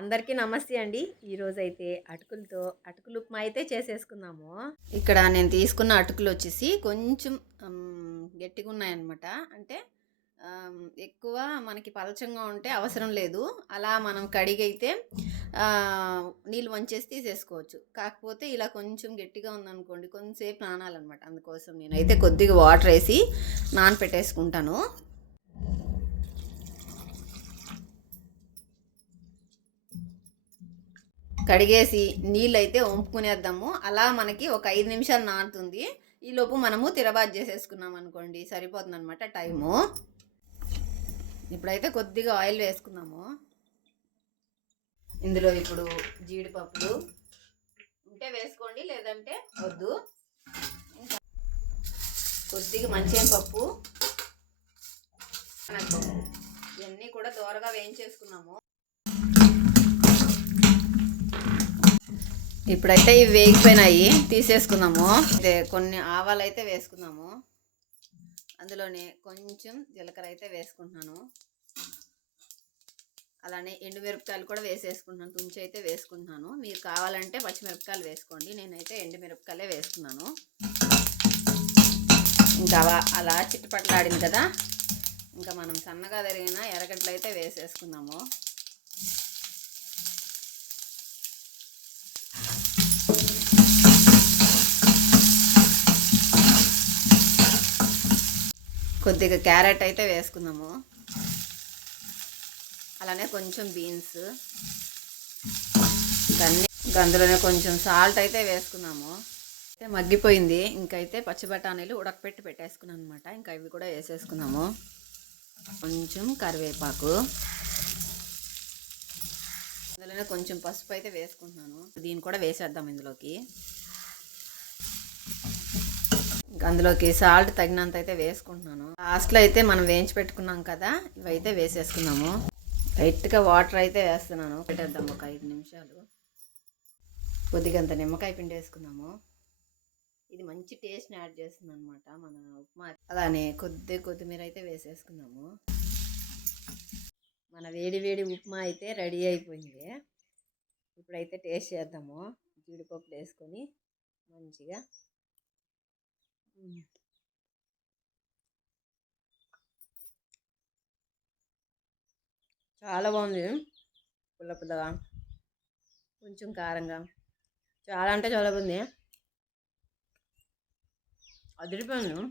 అందరికీ నమస్తే అండి. ఈరోజైతే అటుకులు ఉప్మా అయితే చేసేసుకుందాము. ఇక్కడ నేను తీసుకున్న అటుకులు వచ్చేసి కొంచెం గట్టిగా ఉన్నాయన్నమాట. అంటే ఎక్కువ మనకి పలచంగా ఉంటే అవసరం లేదు. అలా మనం కడిగైతే నీళ్ళు వంచేసి తీసేసుకోవచ్చు. కాకపోతే ఇలా కొంచెం గట్టిగా ఉందనుకోండి, కొంచెంసేపు నానాలన్నమాట. అందుకోసం నేనైతే కొద్దిగా వాటర్ వేసి నానపెట్టేసుకుంటాను. కడిగేసి నీళ్ళైతే వంపుకునేద్దాము. అలా మనకి ఒక 5 నిమిషాలు నానుతుంది. ఈలోపు మనము తిరబాతు చేసేసుకున్నాం అనుకోండి, సరిపోతుంది అనమాట టైము. ఇప్పుడైతే కొద్దిగా ఆయిల్ వేసుకున్నాము. ఇందులో ఇప్పుడు జీడిపప్పులు ఉంటే వేసుకోండి, లేదంటే వద్దు. ఇంకా కొద్దిగా మంచిపప్పు, ఇవన్నీ కూడా దోరగా వేయించేసుకున్నాము. ఇప్పుడైతే ఇవి వేగిపోయినాయి, తీసేసుకుందాము. కొన్ని ఆవాలు అయితే వేసుకుందాము. అందులోనే కొంచెం జీలకర్ర అయితే వేసుకుంటున్నాను. అలానే ఎండుమిరపకాయలు కూడా వేసేసుకుంటున్నాను. తుంచి అయితే వేసుకుంటున్నాను. మీరు కావాలంటే పచ్చిమిరపకాయలు వేసుకోండి. నేనైతే ఎండుమిరపకాయలే వేసుకున్నాను. ఇంకా అలా చిట్టుపట్లాడింది కదా, ఇంకా మనం సన్నగా తరిగిన ఎర్రగడ్డలు అయితే వేసేసుకుందాము. కొద్దిగా క్యారెట్ అయితే వేసుకుందాము. అలానే కొంచెం బీన్స్, అందులోనే కొంచెం సాల్ట్ అయితే వేసుకున్నాము. అయితే మగ్గిపోయింది. ఇంకైతే పచ్చి బఠానీలు ఉడకపెట్టి పెట్టేసుకున్నాను అనమాట. ఇంకా ఇవి కూడా వేసేసుకున్నాము. కొంచెం కరివేపాకు, అందులోనే కొంచెం పసుపు అయితే వేసుకుంటున్నాను. దీన్ని కూడా వేసేద్దాం ఇందులోకి. అందులోకి సాల్ట్ తగినంత అయితే వేసుకుంటున్నాను. లాస్ట్లో అయితే మనం వేయించి పెట్టుకున్నాం కదా, ఇవైతే వేసేసుకున్నాము. లైట్గా వాటర్ అయితే వేస్తున్నాను. పెట్టేద్దాం ఒక 5 నిమిషాలు. కొద్దిగా అంత నిమ్మకాయ పిండి వేసుకున్నాము. ఇది మంచి టేస్ట్ని యాడ్ చేస్తుంది అనమాట మన ఉప్మా. అలానే కొత్తిమీర అయితే వేసేసుకున్నాము. మన వేడి వేడి ఉప్మా అయితే రెడీ అయిపోయింది. ఇప్పుడైతే టేస్ట్ చేద్దాము. జీడిపప్పు వేసుకొని మంచిగా. చాలా బాగుంది. పుల్లగా, కొంచెం కారంగా, చాలా అంటే చాలా బాగుంది. అదిరిపోయాను.